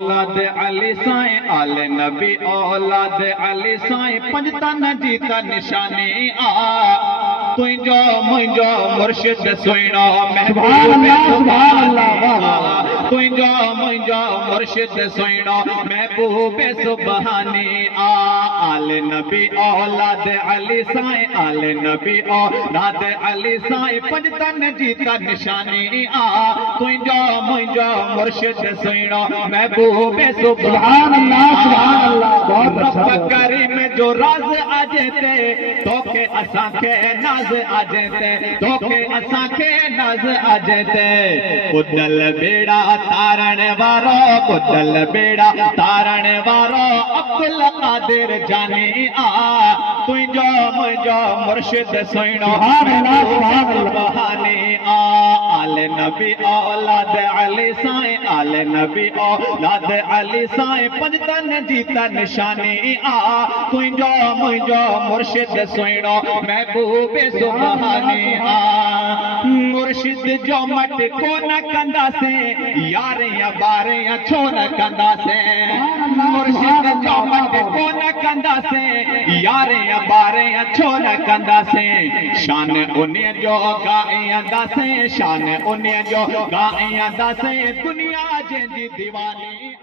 औलाद अली साईं आले नबी औलाद अली साईं पंजतन जी त निशानी आ तुझो मुझो मुर्शिद सुहिणो महबूब तुझो मुझो मुर्शिद सुहिणो महबूब सुबहानी आ आले नबी औलाद अली साईं आले नबी औलाद अली साईं पंजतन जी त निशानी आ तुझो मुझो मुर्शिद सुहिणो महबूब सुभान अल्लाह रब करीम जो राज अजते तोखे असां के नाज अजते तोखे असां के नाज अजते कुदल बेड़ा तारण वारो कुदल बेड़ा तारण वारो अब्दुल कादिर जानी आ तुझो मुझो मुर्शिद सुहिणो सुभानी आ आले नबी औलाद अली साईं आले नबी औलाद अली साईं पंजतन जी त निशानी आ तुझो मुझो मुर्शिद सुहिणो महबूब सुबहानी आ मुर्शिद जो मट को न कंदासे यार या बार या छो न कंदासे मुर्शिद जो मट को न कंदासे यार या बार या छो न कंदासे शान उन्हें जो गायंदासे शान उन्हें जो गायंदासे दुनिया जंहिंजी दीवानी